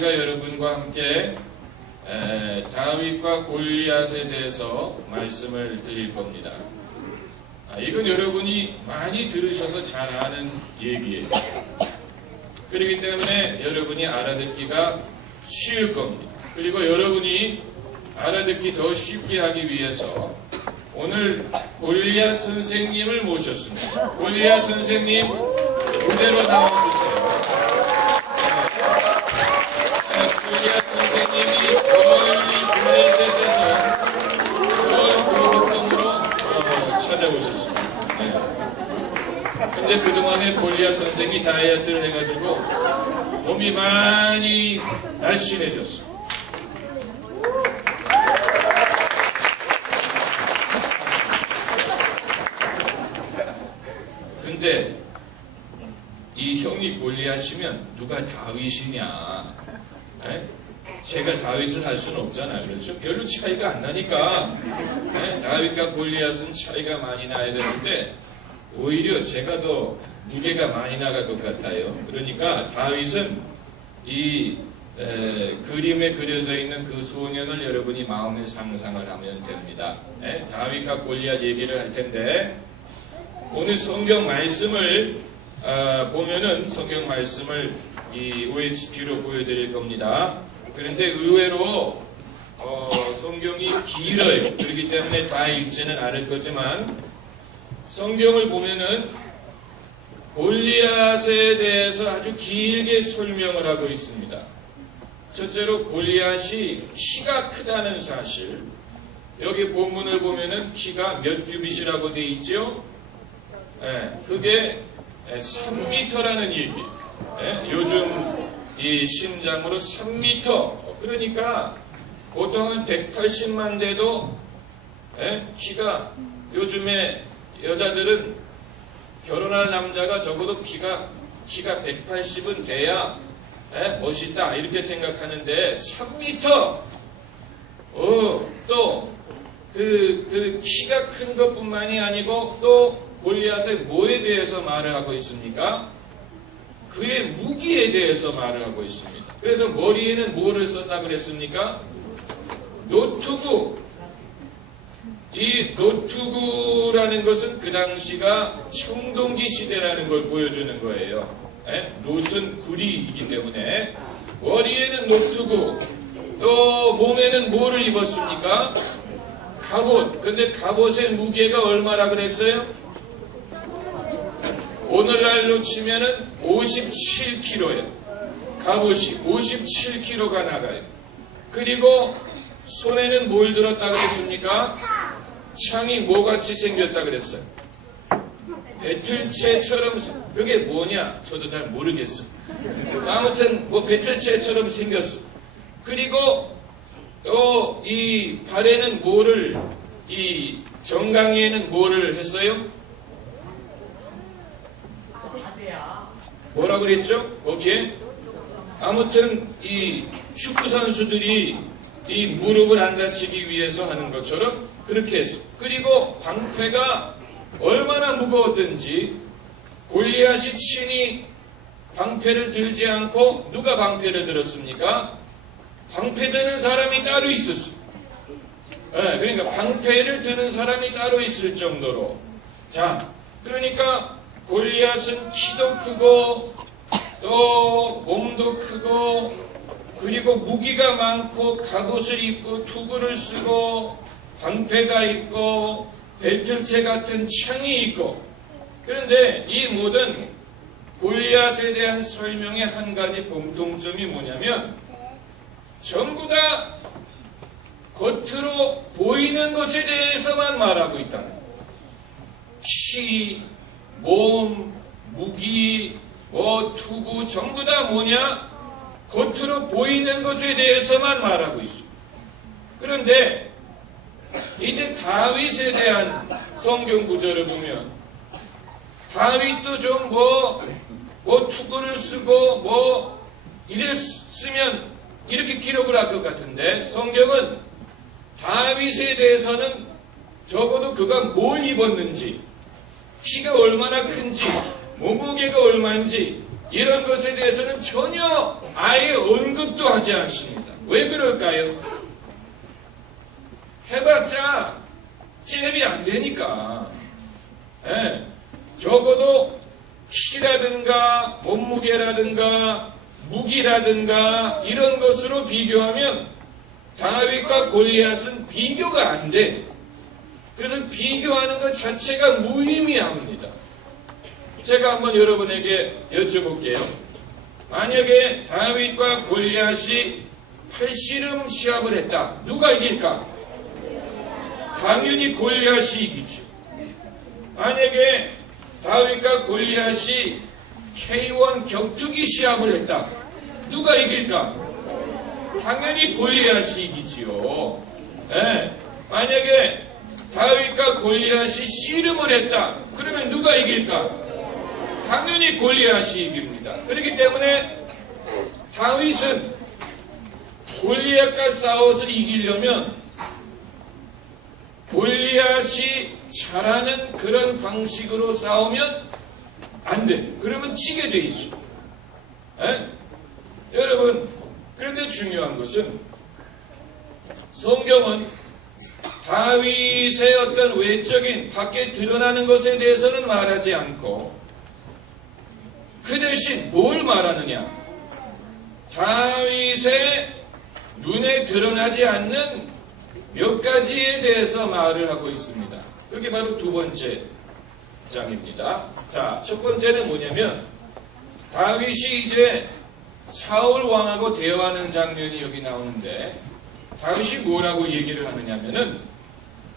제가 여러분과 함께 다윗과 골리앗에 대해서 말씀을 드릴 겁니다. 이건 여러분이 많이 들으셔서 잘 아는 얘기예요. 그렇기 때문에 여러분이 알아듣기가 쉬울 겁니다. 그리고 여러분이 알아듣기 더 쉽게 하기 위해서 오늘 골리앗 선생님을 모셨습니다. 골리앗 선생님 무대로 나와주세요. 골리앗 선생님이 멀리 블레셋에서 서울 교육동으로 찾아오셨습니다. 근데 그동안에 골리앗 선생이 다이어트를 해가지고 몸이 많이 날씬해졌어요. 근데 이 형이 골리앗이면 누가 다윗이냐? 제가 다윗을 할 수는 없잖아요. 그렇죠? 별로 차이가 안 나니까 다윗과 골리앗은 차이가 많이 나야 되는데 오히려 제가 더 무게가 많이 나갈 것 같아요. 그러니까 다윗은 이 그림에 그려져 있는 그 소년을 여러분이 마음에 상상을 하면 됩니다. 다윗과 골리앗 얘기를 할 텐데 오늘 성경 말씀을 보면은 성경 말씀을 이 OHP로 보여드릴 겁니다. 그런데 의외로 성경이 길어요. 그렇기 때문에 다 읽지는 않을 거지만 성경을 보면은 골리앗에 대해서 아주 길게 설명을 하고 있습니다. 첫째로 골리앗이 키가 크다는 사실. 여기 본문을 보면은 키가 몇 규빗이라고 되어 있죠? 그게 3m라는 얘기예요. 요즘 이 심장으로 3m. 그러니까 보통은 180만 돼도 키가 요즘에 여자들은 결혼할 남자가 적어도 키가 180은 돼야 멋있다 이렇게 생각하는데 3m. 또 그 키가 큰 것뿐만이 아니고 또 골리앗의 뭐에 대해서 말을 하고 있습니까? 그의 무기에 대해서 말을 하고 있습니다. 그래서 머리에는 뭐를 썼다 그랬습니까? 노투구. 이 노투구라는 것은 그 당시가 청동기 시대라는 걸 보여주는 거예요. 노은 구리이기 때문에 머리에는 노투구, 또 몸에는 뭐를 입었습니까? 갑옷. 근데 갑옷의 무게가 얼마나 그랬어요? 오늘날로 치면은 57kg예요. 갑옷이 57kg가 나가요. 그리고 손에는 뭘 들었다 그랬습니까? 창이 뭐같이 생겼다 그랬어요? 배틀채처럼. 그게 뭐냐? 저도 잘 모르겠어. 아무튼 뭐 배틀채처럼 생겼어. 그리고 또 이 발에는 뭐를, 이 정강이에는 뭐를 했어요? 뭐라 그랬죠? 거기에? 아무튼 이 축구 선수들이 이 무릎을 안 다치기 위해서 하는 것처럼 그렇게 했어. 그리고 방패가 얼마나 무거웠든지 골리앗이 친히 방패를 들지 않고 누가 방패를 들었습니까? 방패 드는 사람이 따로 있었어. 그러니까 방패를 드는 사람이 따로 있을 정도로. 자, 그러니까 골리앗은 키도 크고 또 몸도 크고 그리고 무기가 많고 갑옷을 입고 투구를 쓰고 방패가 있고 배틀채 같은 창이 있고. 그런데 이 모든 골리앗에 대한 설명의 한 가지 공통점이 뭐냐면 전부 다 겉으로 보이는 것에 대해서만 말하고 있다는 거예요. 키, 몸, 무기, 투구 전부 다 뭐냐? 겉으로 보이는 것에 대해서만 말하고 있어요. 그런데 이제 다윗에 대한 성경 구절을 보면 다윗도 좀 투구를 쓰고 이랬으면 이렇게 기록을 할 것 같은데 성경은 다윗에 대해서는 적어도 그가 뭘 입었는지, 키가 얼마나 큰지, 몸무게가 얼마인지 이런 것에 대해서는 전혀 아예 언급도 하지 않습니다. 왜 그럴까요? 해봤자 잽이 안 되니까. 예, 적어도 키라든가 몸무게라든가 무기라든가 이런 것으로 비교하면 다윗과 골리앗은 비교가 안 돼. 그래서 비교하는 것 자체가 무의미합니다. 제가 한번 여러분에게 여쭤볼게요. 만약에 다윗과 골리앗이 팔씨름 시합을 했다. 누가 이길까? 당연히 골리앗이 이기죠. 만약에 다윗과 골리앗이 K1 격투기 시합을 했다. 누가 이길까? 당연히 골리앗이 이기지요. 네. 만약에 다윗과 골리앗이 씨름을 했다. 그러면 누가 이길까? 당연히 골리앗이 이깁니다. 그렇기 때문에 다윗은 골리앗과 싸워서 이기려면 골리앗이 잘하는 그런 방식으로 싸우면 안 돼. 그러면 지게 돼 있어. 에? 여러분, 그런데 중요한 것은 성경은 다윗의 어떤 외적인 밖에 드러나는 것에 대해서는 말하지 않고 그 대신 뭘 말하느냐? 다윗의 눈에 드러나지 않는 몇 가지에 대해서 말을 하고 있습니다. 그게 바로 두 번째 장입니다. 자, 첫 번째는 뭐냐면 다윗이 이제 사울 왕하고 대화하는 장면이 여기 나오는데 다윗이 뭐라고 얘기를 하느냐면은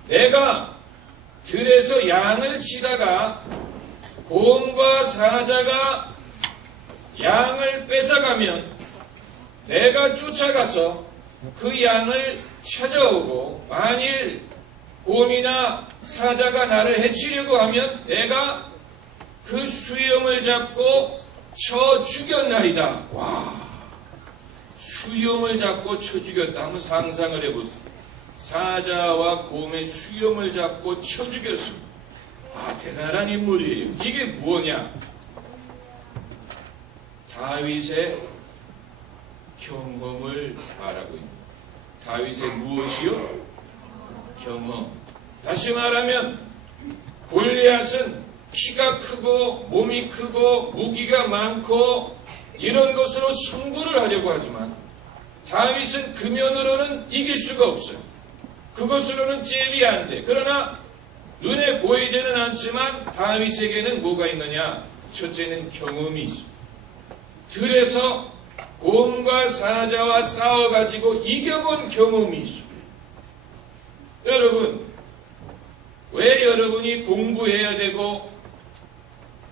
내가 들에서 양을 치다가 곰과 사자가 양을 뺏어가면 내가 쫓아가서 그 양을 찾아오고 만일 곰이나 사자가 나를 해치려고 하면 내가 그 수염을 잡고 쳐 죽였나이다. 와, 수염을 잡고 쳐 죽였다. 한번 상상을 해보세요. 사자와 곰의 수염을 잡고 쳐 죽였습니다. 아, 대단한 인물이에요. 이게 뭐냐? 다윗의 경험을 말하고 있습니다. 다윗의 무엇이요? 경험. 다시 말하면 골리앗은 키가 크고 몸이 크고 무기가 많고 이런 것으로 승부를 하려고 하지만 다윗은 그 면으로는 이길 수가 없어요. 그것으로는 잽이 안 돼. 그러나 눈에 보이지는 않지만 다윗에게는 뭐가 있느냐? 첫째는 경험이 있어. 들에서 곰과 사자와 싸워가지고 이겨본 경험이 있어. 여러분, 왜 여러분이 공부해야 되고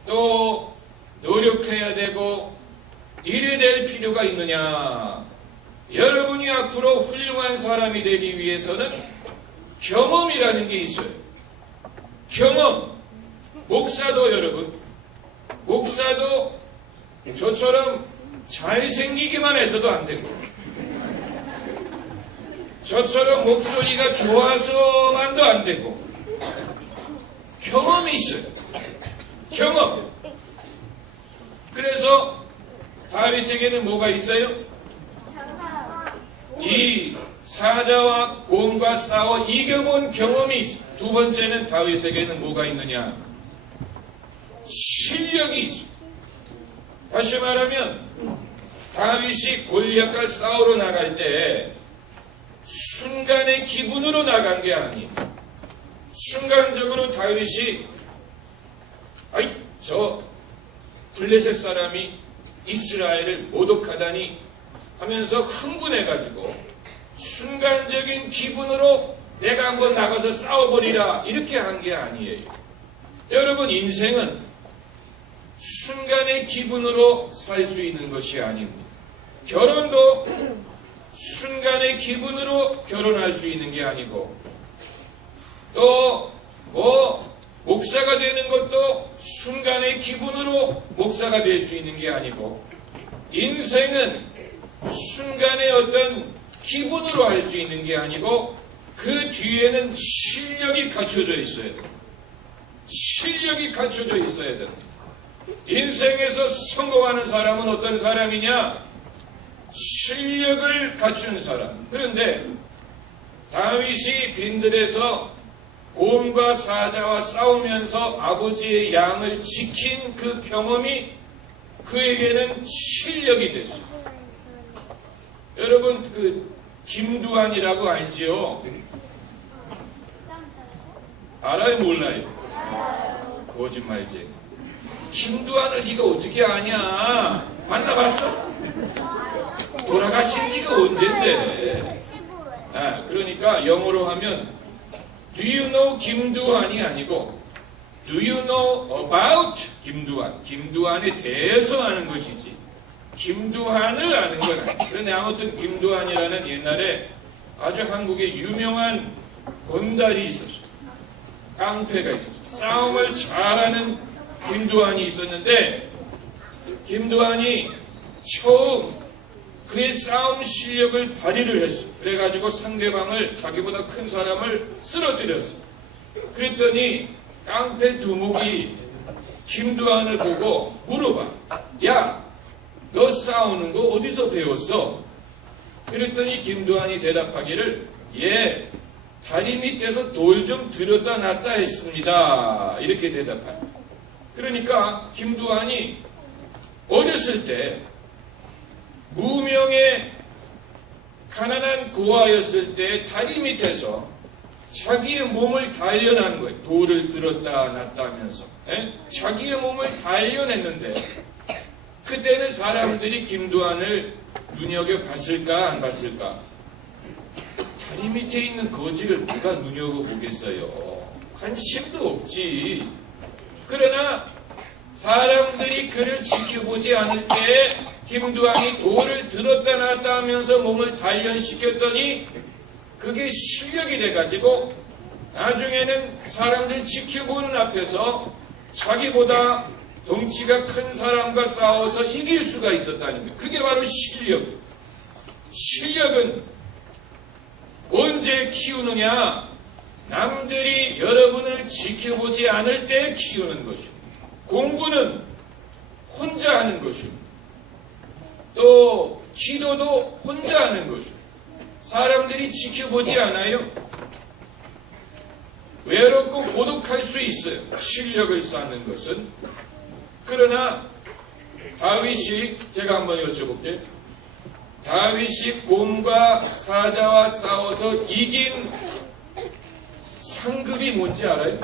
또 노력해야 되고 이래 될 필요가 있느냐? 여러분이 앞으로 훌륭한 사람이 되기 위해서는 경험이라는 게 있어요. 경험. 목사도 여러분, 목사도 저처럼 잘생기기만 해서도 안 되고 저처럼 목소리가 좋아서만도 안 되고 경험이 있어요. 경험. 그래서 다윗에게는 뭐가 있어요? 이 사자와 곰과 싸워 이겨본 경험이 있어요. 두 번째는 다윗에게는 뭐가 있느냐? 실력이 있어요. 다시 말하면 다윗이 골리앗과 싸우러 나갈 때 순간의 기분으로 나간 게 아니에요. 순간적으로 다윗이 저 블레셋 사람이 이스라엘을 모독하다니 하면서 흥분해가지고 순간적인 기분으로 내가 한번 나가서 싸워버리라 이렇게 한 게 아니에요. 여러분, 인생은 순간의 기분으로 살 수 있는 것이 아닙니다. 결혼도 순간의 기분으로 결혼할 수 있는 게 아니고 또 목사가 되는 것도 순간의 기분으로 목사가 될 수 있는 게 아니고 인생은 순간의 어떤 기분으로 할 수 있는 게 아니고 그 뒤에는 실력이 갖춰져 있어야 됩니다. 실력이 갖춰져 있어야 됩니다. 인생에서 성공하는 사람은 어떤 사람이냐? 실력을 갖춘 사람. 그런데 다윗이 빈들에서 곰과 사자와 싸우면서 아버지의 양을 지킨 그 경험이 그에게는 실력이 됐어요. 여러분 그 김두한이라고 알지요? 알아요? 몰라요? 거짓말이지. 김두한을 네가 어떻게 아냐? 만나봤어? 돌아가신 지가 언젠데? 그러니까 영어로 하면 Do you know 김두한이 아니고 Do you know about 김두한? 김두한에 대해서 아는 것이지 김두한을 아는 건 아니야. 그런데 아무튼 김두한이라는 옛날에 아주 한국에 유명한 건달이 있었어요. 깡패가 있었어요. 싸움을 잘하는 김두한이 있었는데 김두한이 처음 그의 싸움 실력을 발휘를 했어. 그래가지고 상대방을 자기보다 큰 사람을 쓰러뜨렸어. 그랬더니 깡패 두목이 김두한을 보고 물어봐. 야, 너 싸우는 거 어디서 배웠어? 그랬더니 김두한이 대답하기를 예, 다리 밑에서 돌 좀 들었다 놨다 했습니다. 이렇게 대답한. 그러니까 김두한이 어렸을 때 무명의 가난한 고아였을 때 다리 밑에서 자기의 몸을 단련한 거예요. 돌을 들었다 놨다 하면서. 자기의 몸을 단련했는데 그때는 사람들이 김두한을 눈여겨봤을까 안 봤을까? 다리 밑에 있는 거지를 누가 눈여겨보겠어요. 관심도 없지. 그러나 사람들이 그를 지켜보지 않을 때 김두한이 돌을 들었다 놨다 하면서 몸을 단련시켰더니 그게 실력이 돼가지고 나중에는 사람들 지켜보는 앞에서 자기보다 덩치가 큰 사람과 싸워서 이길 수가 있었다는 거예요. 그게 바로 실력. 실력은 언제 키우느냐? 남들이 여러분을 지켜보지 않을 때 키우는 것입니다. 공부는 혼자 하는 것입니다. 또 기도도 혼자 하는 것입니다. 사람들이 지켜보지 않아요. 외롭고 고독할 수 있어요. 실력을 쌓는 것은. 그러나 다윗이 제가 한번 여쭤볼게요. 다윗이 곰과 사자와 싸워서 이긴 상급이 뭔지 알아요?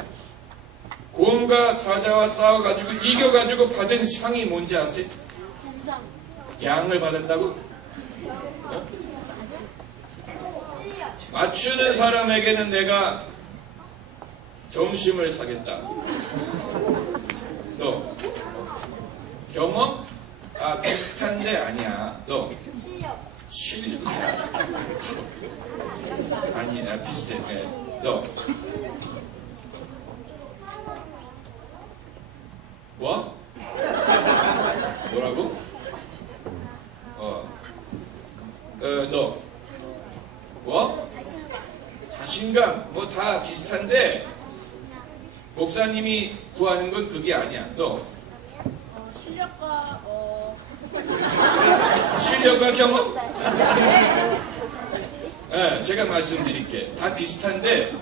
곰과 사자와 싸워가지고 이겨가지고 받은 상이 뭔지 아세요? 양을 받았다고? 맞추는 사람에게는 내가 점심을 사겠다. 너 경험? 비슷한데 아니야. 너 실력이야. 아니야, 비슷해. 너 뭐? 뭐라고? 너 뭐? 자신감 뭐 다 비슷한데 목사님이 구하는 건 그게 아니야. 너 실력과 경험? 네, 제가 말씀드릴게. 다 비슷한데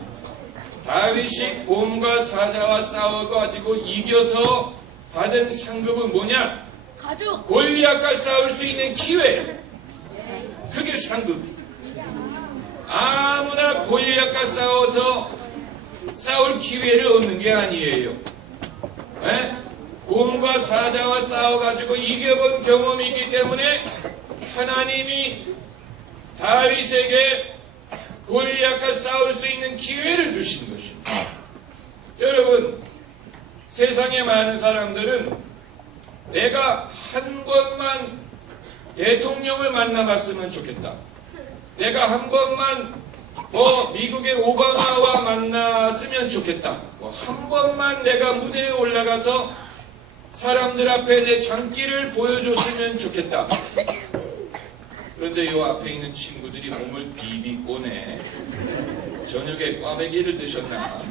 다윗이 곰과 사자와 싸워가지고 이겨서 받은 상급은 뭐냐? 가죽. 골리앗과 싸울 수 있는 기회. 그게 상급. 아무나 골리앗과 싸워서 싸울 기회를 얻는 게 아니에요. 네? 곰과 사자와 싸워가지고 이겨본 경험이 있기 때문에 하나님이 다윗에게 골리앗과 싸울 수 있는 기회를 주신 것입니다. 여러분, 세상에 많은 사람들은 내가 한 번만 대통령을 만나봤으면 좋겠다. 내가 한 번만 미국의 오바마와 만났으면 좋겠다. 한 번만 내가 무대에 올라가서 사람들 앞에 내 장기를 보여줬으면 좋겠다. 그런데 요 앞에 있는 친구들이 몸을 비비꼬네. 저녁에 꽈배기를 드셨나?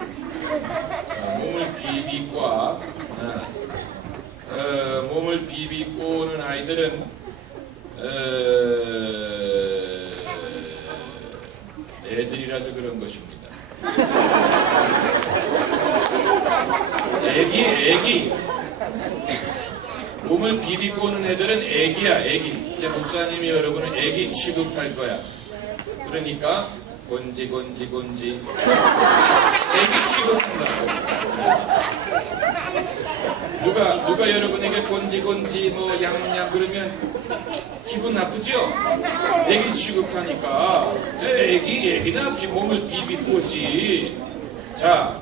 몸을 비비꼬. 몸을 비비꼬는 아이들은 애들이라서 그런 것입니다. 애기. 몸을 비비고 오는 애들은 애기야, 애기. 이제 목사님이 여러분은 애기 취급할 거야. 그러니까 곤지. 애기 취급한다고. 누가 여러분에게 곤지 뭐 얌얌 그러면 기분 나쁘죠? 애기 취급하니까 애기나 몸을 비비고 오지. 자,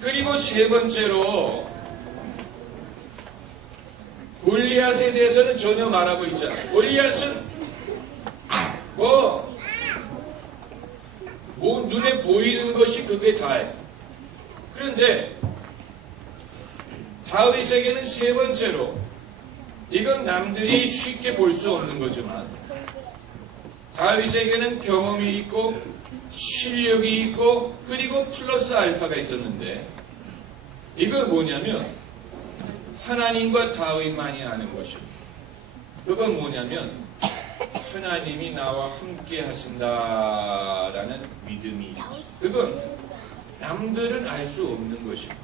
그리고 세 번째로 골리앗에 대해서는 전혀 말하고 있잖아요. 골리앗은 뭐 눈에 보이는 것이 그게 다예요. 그런데 다윗에게는 세 번째로, 이건 남들이 쉽게 볼 수 없는 거지만 다윗에게는 경험이 있고 실력이 있고 그리고 플러스 알파가 있었는데, 이건 뭐냐면 하나님과 다윗만이 아는 것입니다. 그건 뭐냐면 하나님이 나와 함께 하신다라는 믿음이 있어요. 그건 남들은 알 수 없는 것입니다.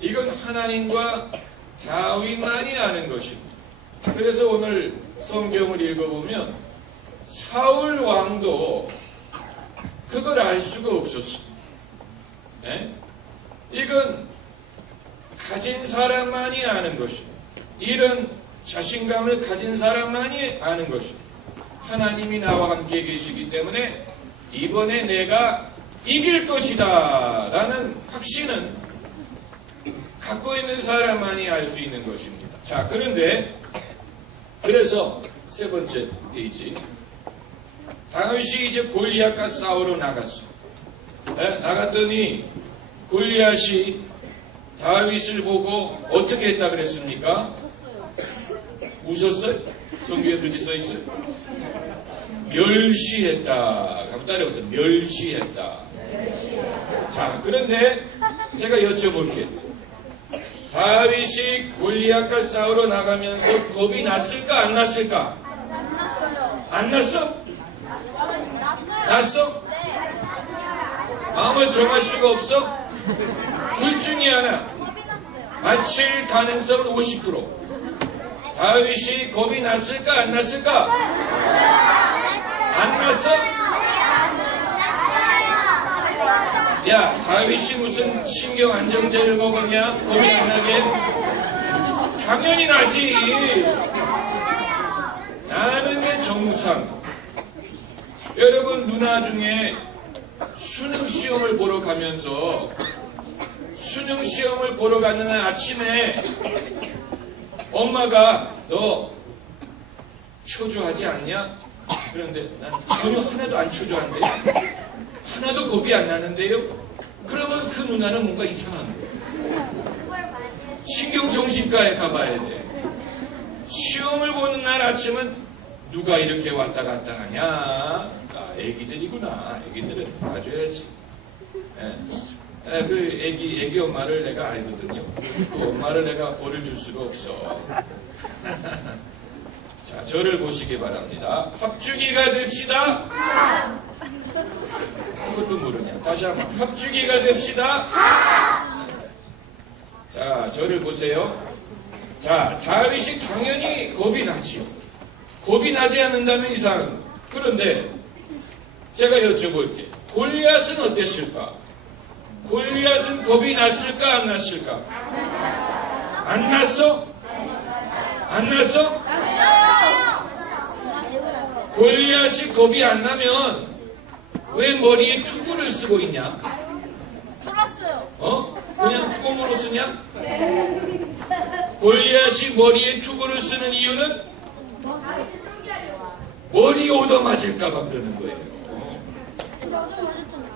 이건 하나님과 다윗만이 아는 것입니다. 그래서 오늘 성경을 읽어보면 사울 왕도 그걸 알 수가 없었어요. 이건 가진 사람만이 아는 것입니다. 이런 자신감을 가진 사람만이 아는 것입니다. 하나님이 나와 함께 계시기 때문에 이번에 내가 이길 것이다 라는 확신은 갖고 있는 사람만이 알 수 있는 것입니다. 자, 그래서 세 번째 페이지, 다윗이 이제 골리앗과 싸우러 나갔어. 나갔더니 골리앗이 다윗을 보고 어떻게 했다 그랬습니까? 웃었어요? 성경에 그렇게 써있어요? 멸시했다. 한번 따라해보세요. 멸시했다. 자, 그런데 제가 여쭤볼게요. 다윗이 골리앗과 싸우러 나가면서 겁이 났을까 안 났을까? 안 났어요. 안 났어? 났어? 네. 마음을 정할 수가 없어? 둘 중에 하나. 맞힐 가능성은 50%. 다윗이 겁이 났을까 안 났을까? 안 났어? 야, 다윗이 무슨 신경 안정제를 먹었냐? 겁이 안 나게? 당연히 나지. 나는 게 정상. 여러분, 누나 중에 수능 시험을 보러 가면서 수능 시험을 보러 가는 아침에 엄마가 너 초조하지 않냐? 그런데 난 전혀 하나도 안 초조한데, 하나도 겁이 안 나는데요? 그러면 그 누나는 뭔가 이상한 거예요. 신경정신과에 가봐야 돼. 시험을 보는 날 아침은 누가 이렇게 왔다 갔다 하냐? 아, 애기들이구나. 애기들은 봐줘야지. 그 애기 엄마를 내가 알거든요. 그래서 그 엄마를 내가 벌을 줄 수가 없어. 자, 저를 보시기 바랍니다. 합주기가 됩시다. 그것도 모르냐. 다시 한번 합주기가 됩시다. 자, 저를 보세요. 자, 다윗이 당연히 겁이 나지요. 겁이 나지 않는다면 이상한 거. 그런데 제가 여쭤볼게. 골리앗은 어땠을까? 골리앗은 겁이 났을까 안 났을까? 안 났어? 안 났어? 골리앗이 겁이 안 나면 왜 머리에 투구를 쓰고 있냐? 졸았어요. 그냥 꽁으로 쓰냐? 골리앗이 머리에 투구를 쓰는 이유는 머리 얻어맞을까봐 그러는 거예요.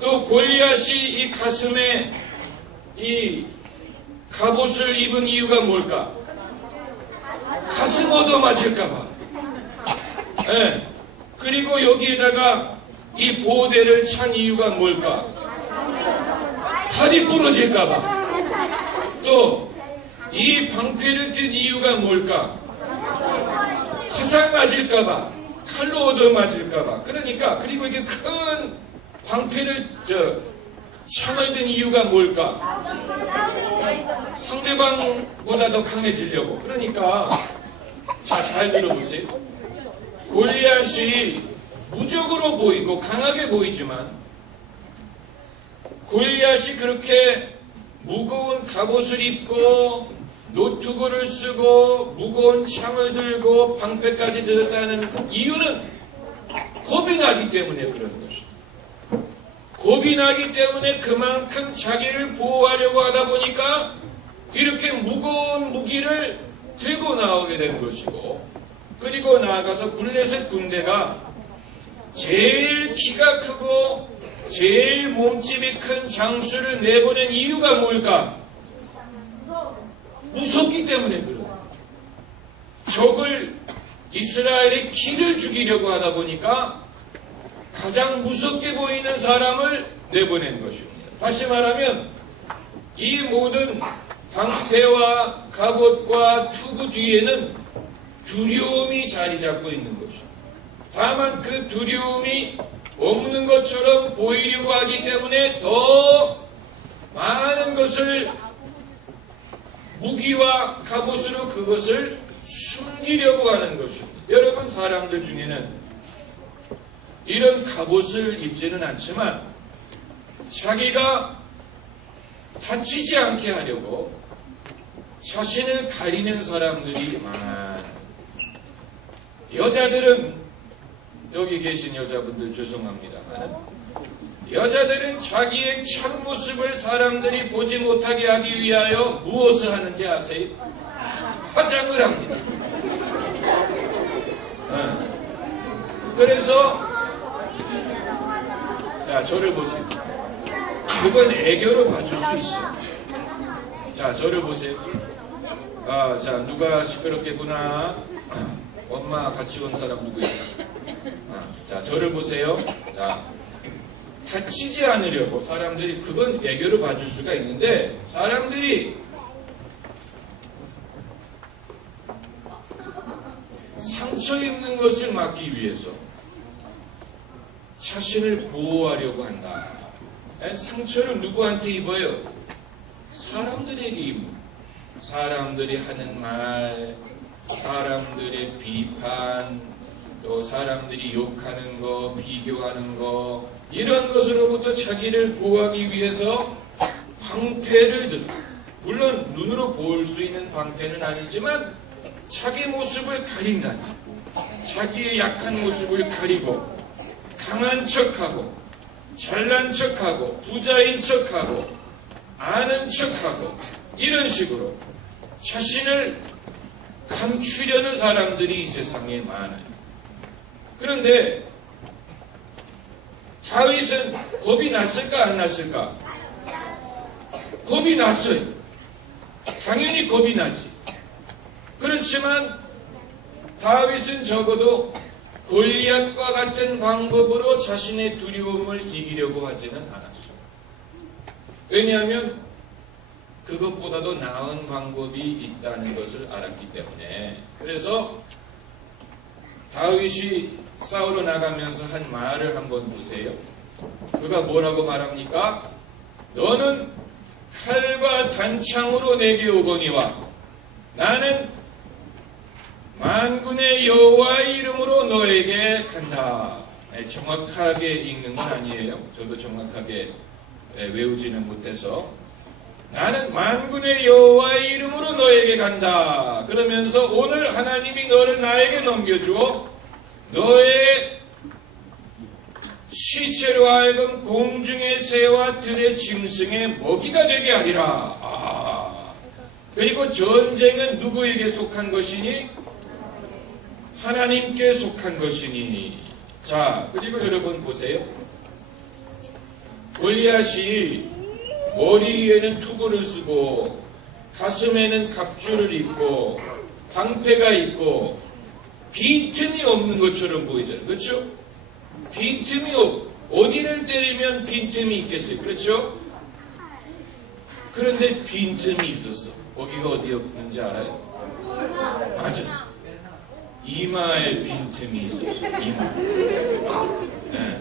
또 골리앗이 이 가슴에 이 갑옷을 입은 이유가 뭘까? 가슴 얻어맞을까봐. 그리고 여기에다가 이 보호대를 찬 이유가 뭘까? 다리 부러질까봐. 또 이 방패를 든 이유가 뭘까? 화살 맞을까봐, 칼로 얻어맞을까봐. 그러니까, 그리고 이게 큰 방패를, 창을 든 이유가 뭘까? 상대방보다 더 강해지려고. 그러니까, 자, 잘 들어보세요. 골리앗이 무적으로 보이고 강하게 보이지만, 골리앗이 그렇게 무거운 갑옷을 입고 노투구를 쓰고 무거운 창을 들고 방패까지 들었다는 이유는 겁이 나기 때문에 그런 것입니다. 겁이 나기 때문에 그만큼 자기를 보호하려고 하다 보니까 이렇게 무거운 무기를 들고 나오게 된 것이고, 그리고 나아가서 블레셋 군대가 제일 키가 크고 제일 몸집이 큰 장수를 내보낸 이유가 뭘까? 무섭기 때문에 그래요. 적을, 이스라엘의 기를 죽이려고 하다 보니까 가장 무섭게 보이는 사람을 내보낸 것입니다. 다시 말하면 이 모든 방패와 갑옷과 투구 뒤에는 두려움이 자리 잡고 있는 것입니다. 다만 그 두려움이 없는 것처럼 보이려고 하기 때문에 더 많은 것을 무기와 갑옷으로 그것을 숨기려고 하는 것입니다. 여러분, 사람들 중에는 이런 갑옷을 입지는 않지만 자기가 다치지 않게 하려고 자신을 가리는 사람들이 많아요. 여자들은, 여기 계신 여자분들 죄송합니다만, 여자들은 자기의 참모습을 사람들이 보지 못하게 하기 위하여 무엇을 하는지 아세요? 화장을 합니다. 그래서 자, 저를 보세요. 그건 애교로 봐줄 수 있어요. 자, 저를 보세요. 자, 누가 시끄럽게구나. 엄마 같이 온 사람 누구예요? 자, 저를 보세요. 자, 다치지 않으려고 사람들이, 그건 애교로 봐줄 수가 있는데, 사람들이 상처 입는 것을 막기 위해서 자신을 보호하려고 한다. 상처를 누구한테 입어요? 사람들에게 입는. 사람들이 하는 말, 사람들의 비판, 또 사람들이 욕하는 거, 비교하는 거, 이런 것으로부터 자기를 보호하기 위해서 방패를 들고, 물론 눈으로 볼 수 있는 방패는 아니지만 자기 모습을 가린다니, 자기의 약한 모습을 가리고 강한 척하고 잘난 척하고 부자인 척하고 아는 척하고 이런 식으로 자신을 감추려는 사람들이 이 세상에 많아요. 그런데 다윗은 겁이 났을까 안 났을까? 겁이 났어요. 당연히 겁이 나지. 그렇지만 다윗은 적어도 골리앗과 같은 방법으로 자신의 두려움을 이기려고 하지는 않았어요. 왜냐하면 그것보다도 나은 방법이 있다는 것을 알았기 때문에. 그래서 다윗이 싸우러 나가면서 한 말을 한번 보세요. 그가 뭐라고 말합니까? 너는 칼과 단창으로 내게 오거니와 나는 만군의 여호와의 이름으로 너에게 간다. 정확하게 읽는 건 아니에요. 저도 정확하게 외우지는 못해서, 나는 만군의 여호와의 이름으로 너에게 간다. 그러면서 오늘 하나님이 너를 나에게 넘겨주어 너의 시체로 하여금 공중의 새와 들의 짐승의 먹이가 되게 하리라. 그리고 전쟁은 누구에게 속한 것이니? 하나님께 속한 것이니. 자, 그리고 여러분 보세요. 골리앗이 머리 위에는 투구를 쓰고 가슴에는 갑주를 입고 방패가 있고 빈틈이 없는 것처럼 보이잖아요. 그렇죠? 빈틈이 어디를 때리면 빈틈이 있겠어요. 그렇죠? 그런데 빈틈이 있었어. 거기가 어디였는지 알아요? 맞았어. 이마에 빈틈이 있었어. 이마. 네.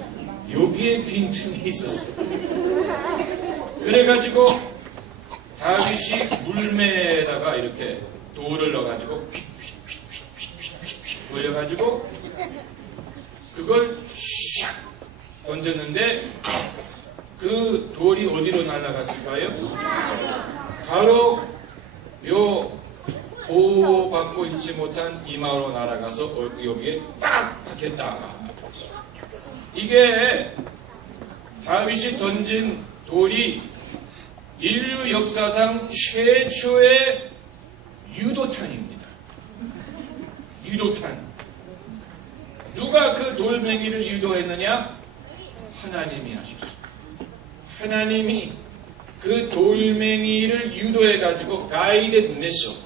여기에 빈틈이 있었어. 그래가지고 다윗이 물매에다가 이렇게 돌을 넣어가지고 휙휙휙휙휙휙 돌려가지고 그걸 샥 던졌는데 그 돌이 어디로 날아갔을까요? 바로 요 보호받고 있지 못한 이마로 날아가서 여기에 딱 박혔다. 이게 다윗이 던진 돌이 인류 역사상 최초의 유도탄입니다. 유도탄. 누가 그 돌멩이를 유도했느냐? 하나님이 하셨어요. 하나님이 그 돌멩이를 유도해가지고 guided missile,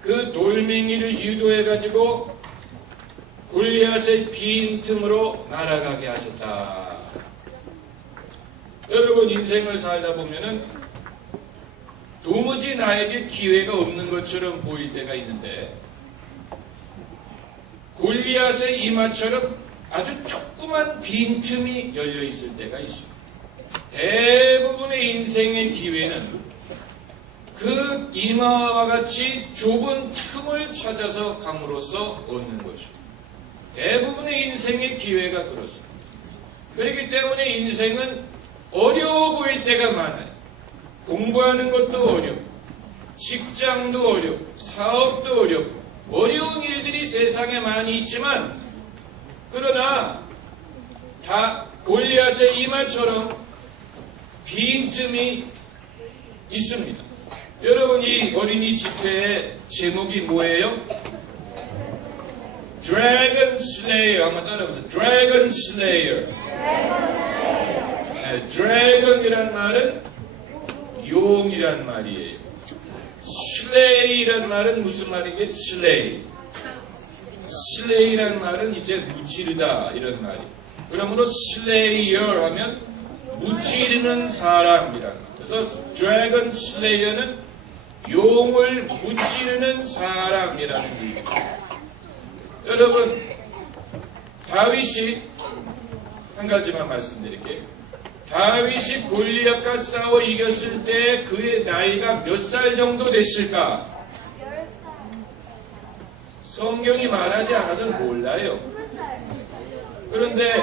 그 돌멩이를 유도해가지고 골리앗의 빈틈으로 날아가게 하셨다. 여러분 인생을 살다 보면은 도무지 나에게 기회가 없는 것처럼 보일 때가 있는데 골리앗의 이마처럼 아주 조그만 빈틈이 열려 있을 때가 있습니다. 대부분의 인생의 기회는 그 이마와 같이 좁은 틈을 찾아서 감으로써 얻는 것입니다. 대부분의 인생의 기회가 그렇습니다. 그렇기 때문에 인생은 어려워 보일 때가 많아요. 공부하는 것도 어렵고 직장도 어렵고 사업도 어렵고 어려운 일들이 세상에 많이 있지만 그러나 다 골리앗의 이마처럼 빈틈이 있습니다. 여러분 이 어린이 집회의 제목이 뭐예요? Dragon Slayer. 한번 따라해보세요. Dragon Slayer. 네, Dragon이란 말은 용이란 말이에요. Slay이란 말은 무슨 말이게? Slay. Slay이란 말은 이제 무찌르다 이런 말이에요. 그러므로 Slayer 하면 무찌르는 사람이란 말. 그래서 Dragon Slayer는 용을 무찌르는 사람이라는 얘기입니다. 여러분 다윗이 한 가지만 말씀드릴게요. 다윗이 골리앗과 싸워 이겼을 때 그의 나이가 몇 살 정도 됐을까? 성경이 말하지 않아서는 몰라요. 그런데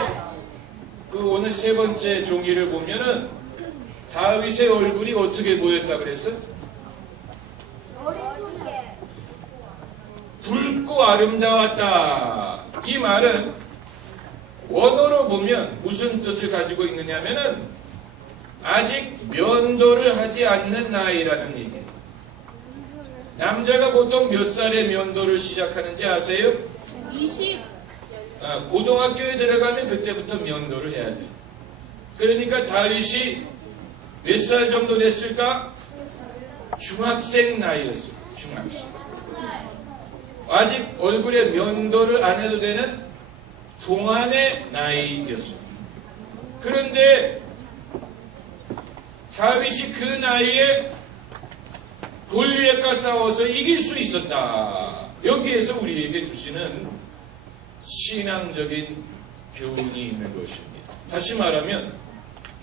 그 오늘 세 번째 종이를 보면은 다윗의 얼굴이 어떻게 보였다 그랬어? 붉고 아름다웠다. 이 말은 원어로 보면 무슨 뜻을 가지고 있느냐면은 아직 면도를 하지 않는 나이라는 얘기예요. 남자가 보통 몇 살에 면도를 시작하는지 아세요? 20. 고등학교에 들어가면 그때부터 면도를 해야 돼요. 그러니까 다윗이 몇 살 정도 됐을까? 중학생 나이였어요. 중학생. 아직 얼굴에 면도를 안 해도 되는 동안의 나이였습니다. 그런데 다윗이 그 나이에 골리앗과 싸워서 이길 수 있었다. 여기에서 우리에게 주시는 신앙적인 교훈이 있는 것입니다. 다시 말하면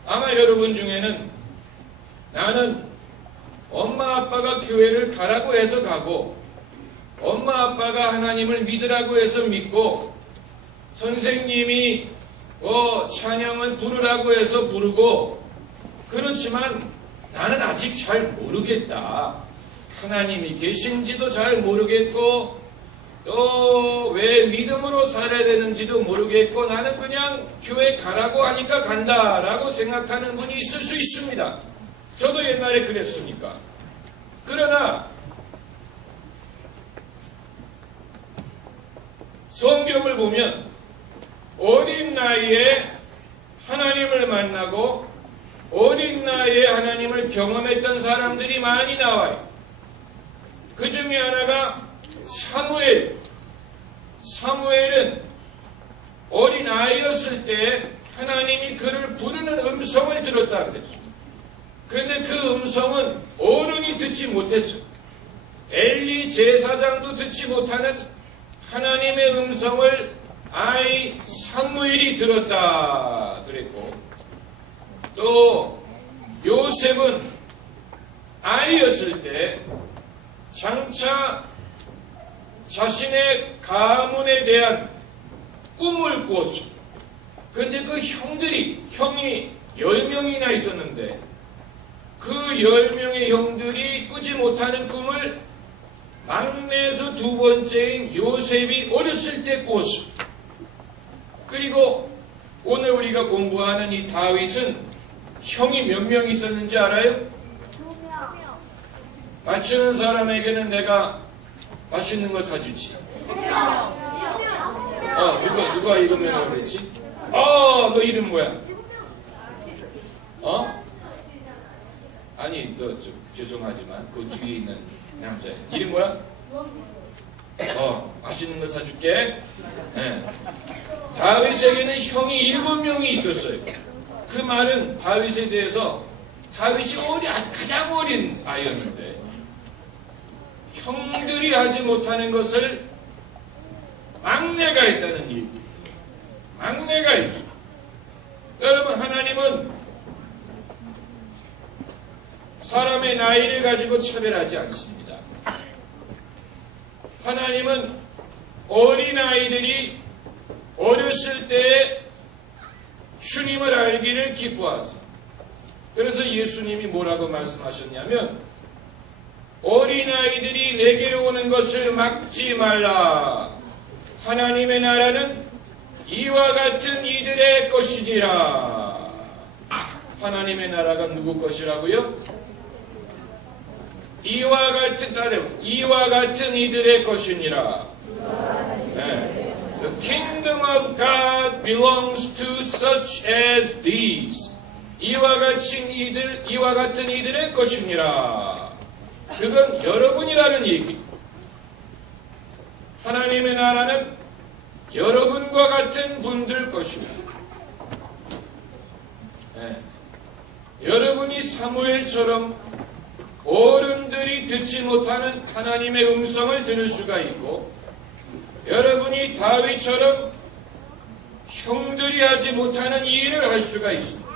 아마 여러분 중에는 나는 엄마 아빠가 교회를 가라고 해서 가고 엄마 아빠가 하나님을 믿으라고 해서 믿고 선생님이 찬양을 부르라고 해서 부르고 그렇지만 나는 아직 잘 모르겠다. 하나님이 계신지도 잘 모르겠고 또 왜 믿음으로 살아야 되는지도 모르겠고 나는 그냥 교회 가라고 하니까 간다라고 생각하는 분이 있을 수 있습니다. 저도 옛날에 그랬으니까. 그러나 성경을 보면 어린 나이에 하나님을 만나고 어린 나이에 하나님을 경험했던 사람들이 많이 나와요. 그 중에 하나가 사무엘. 사무엘은 어린 아이였을 때 하나님이 그를 부르는 음성을 들었다 그랬어요. 그런데 그 음성은 어른이 듣지 못했어. 엘리 제사장도 듣지 못하는 하나님의 음성을 아이 사무엘이 들었다 그랬고, 또 요셉은 아이였을 때 장차 자신의 가문에 대한 꿈을 꾸었죠. 그런데 그 형이 10명이나 있었는데 그 10명의 형들이 꾸지 못하는 꿈을 막내에서 두 번째인 요셉이 어렸을 때 꾸었어. 그리고 오늘 우리가 공부하는 이 다윗은 형이 몇 명 있었는지 알아요? 2명. 맞추는 사람에게는 내가 맛있는 거 사주지. 3명. 누가 이거면 그랬지? 너 이름 뭐야? 아니, 너 죄송하지만 그 뒤에 있는 남자 이름 뭐야? 맛있는 거 사줄게. 네. 다윗에게는 형이 7명이 있었어요. 그 말은 다윗에 대해서 다윗이 가장 어린 아이였는데 형들이 하지 못하는 것을 막내가 했다는 얘기. 막내가 있어. 여러분, 하나님은 사람의 나이를 가지고 차별하지 않습니다. 하나님은 어린아이들이 어렸을 때 주님을 알기를 기뻐하세요. 그래서 예수님이 뭐라고 말씀하셨냐면, 어린아이들이 내게로 오는 것을 막지 말라. 하나님의 나라는 이와 같은 이들의 것이니라. 하나님의 나라가 누구 것이라고요? 이와 같은 이들의 것이니라. 네. The kingdom of God belongs to such as these. 이와 같은 이들의 것이니라. 그건 여러분이라는 얘기. 하나님의 나라는 여러분과 같은 분들 것입니다. 네. 여러분이 사무엘처럼 어른들이 듣지 못하는 하나님의 음성을 들을 수가 있고, 여러분이 다윗처럼 형들이 하지 못하는 일을 할 수가 있습니다.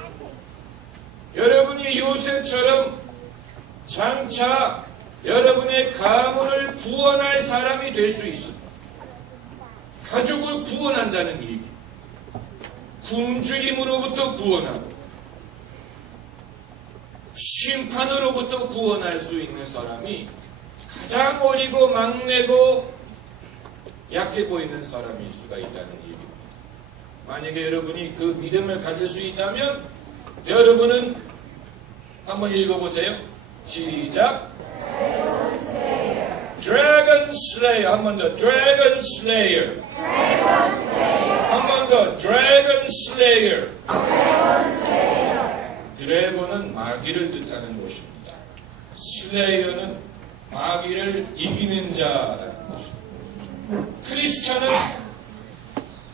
여러분이 요셉처럼 장차 여러분의 가문을 구원할 사람이 될 수 있습니다. 가족을 구원한다는 얘기. 굶주림으로부터 구원하고 심판으로부터 구원할 수 있는 사람이 가장 어리고 막내고 약해 보이는 사람일 수가 있다는 얘기입니다. 만약에 여러분이 그 믿음을 가질 수 있다면 여러분은 한번 읽어보세요. 시작. Dragon Slayer. 한 번 더. Dragon Slayer. 한 번 더. Dragon Slayer. 드래곤은 마귀를 뜻하는 것입니다. 슬레이어는 마귀를 이기는 자라는 것입니다. 크리스찬은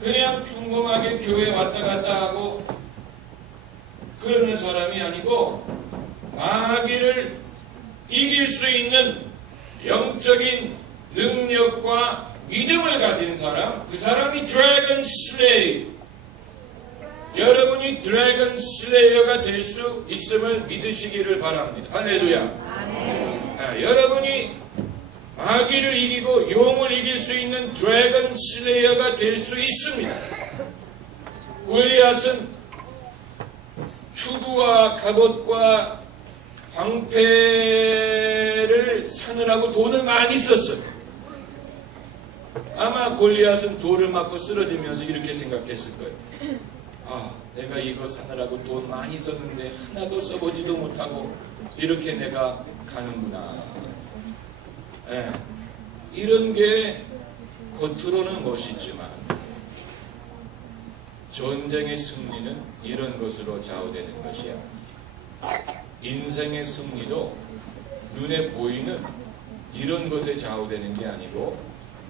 그냥 평범하게 교회 왔다 갔다 하고 그러는 사람이 아니고 마귀를 이길 수 있는 영적인 능력과 믿음을 가진 사람, 그 사람이 드래곤 슬레이어. 여러분이 드래곤 슬레이어가 될 수 있음을 믿으시기를 바랍니다. 할렐루야. 아멘. 여러분이 마귀를 이기고 용을 이길 수 있는 드래곤 슬레이어가 될 수 있습니다. 골리앗은 투구와 갑옷과 방패를 사느라고 돈을 많이 썼어요. 아마 골리앗은 돌을 맞고 쓰러지면서 이렇게 생각했을 거예요. 내가 이거 사느라고 돈 많이 썼는데 하나도 써보지도 못하고 이렇게 내가 가는구나. 이런 게 겉으로는 멋있지만 전쟁의 승리는 이런 것으로 좌우되는 것이야. 인생의 승리도 눈에 보이는 이런 것에 좌우되는 게 아니고,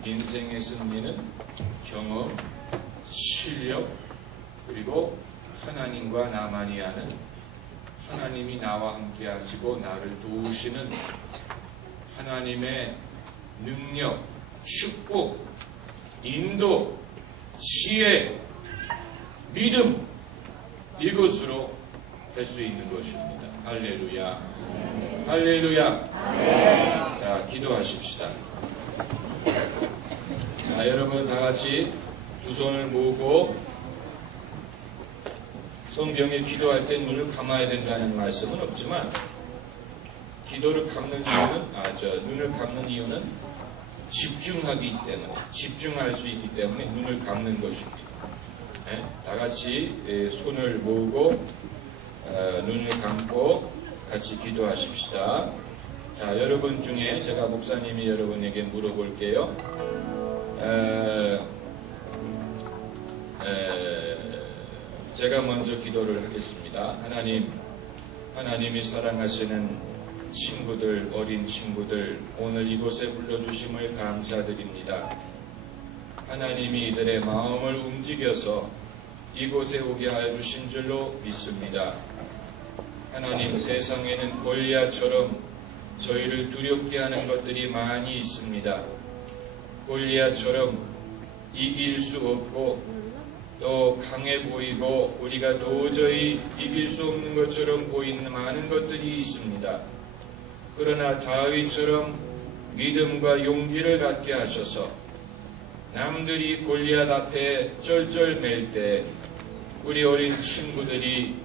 인생의 승리는 경험, 실력, 그리고 하나님과 나만이 아는 하나님이 나와 함께 하시고 나를 도우시는 하나님의 능력, 축복, 인도, 지혜, 믿음, 이것으로 할 수 있는 것입니다. 할렐루야. 할렐루야. 자, 기도하십시다. 자, 여러분 다 같이 두 손을 모으고 성경에 기도할 때 눈을 감아야 된다는 말씀은 없지만 기도를 감는 이유는 눈을 감는 이유는 집중하기 때문에 집중할 수 있기 때문에 눈을 감는 것입니다. 네? 다 같이 손을 모으고 눈을 감고 같이 기도하십시다. 자, 여러분 중에 제가 목사님이 여러분에게 물어볼게요. 제가 먼저 기도를 하겠습니다. 하나님이 사랑하시는 친구들, 어린 친구들, 오늘 이곳에 불러주심을 감사드립니다. 하나님이 이들의 마음을 움직여서 이곳에 오게 하여 주신 줄로 믿습니다. 하나님, 세상에는 골리앗처럼 저희를 두렵게 하는 것들이 많이 있습니다. 골리앗처럼 이길 수 없고 또 강해 보이고 우리가 도저히 이길 수 없는 것처럼 보이는 많은 것들이 있습니다. 그러나 다윗처럼 믿음과 용기를 갖게 하셔서 남들이 골리앗 앞에 쩔쩔맬 때 우리 어린 친구들이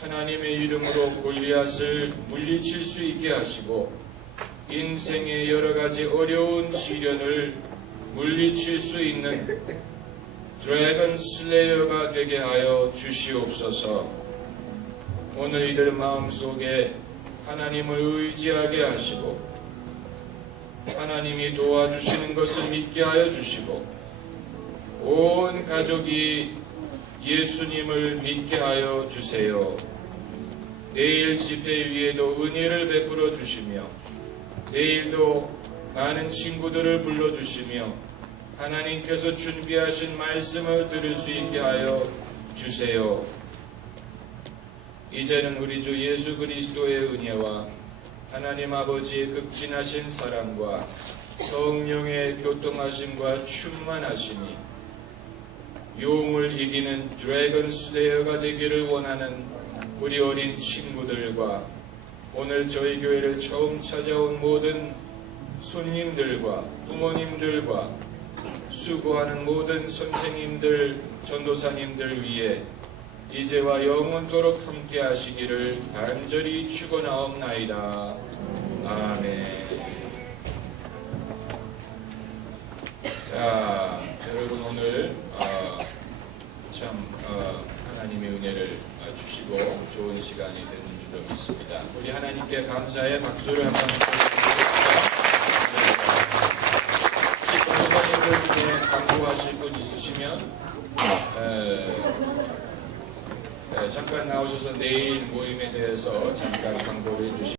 하나님의 이름으로 골리앗을 물리칠 수 있게 하시고 인생의 여러 가지 어려운 시련을 물리칠 수 있는 드래곤 슬레이어가 되게 하여 주시옵소서. 오늘 이들 마음속에 하나님을 의지하게 하시고 하나님이 도와주시는 것을 믿게 하여 주시고 온 가족이 예수님을 믿게 하여 주세요. 내일 집회 위에도 은혜를 베풀어 주시며 내일도 많은 친구들을 불러주시며 하나님께서 준비하신 말씀을 들을 수 있게 하여 주세요. 이제는 우리 주 예수 그리스도의 은혜와 하나님 아버지의 극진하신 사랑과 성령의 교통하심과 충만하심이 용을 이기는 드래곤 슬레이어가 되기를 원하는 우리 어린 친구들과 오늘 저희 교회를 처음 찾아온 모든 손님들과 부모님들과 수고하는 모든 선생님들, 전도사님들 위해 이제와 영원토록 함께 하시기를 간절히 축원하옵나이다. 아멘. 자, 여러분 오늘 하나님의 은혜를 주시고 좋은 시간이 되는 줄로 믿습니다. 우리 하나님께 감사의 박수를 한번 드리겠습니다. 전도사님들 중에 광고하실 분 있으시면 잠깐 나오셔서 내일 모임에 대해서 잠깐 광고를 해주시기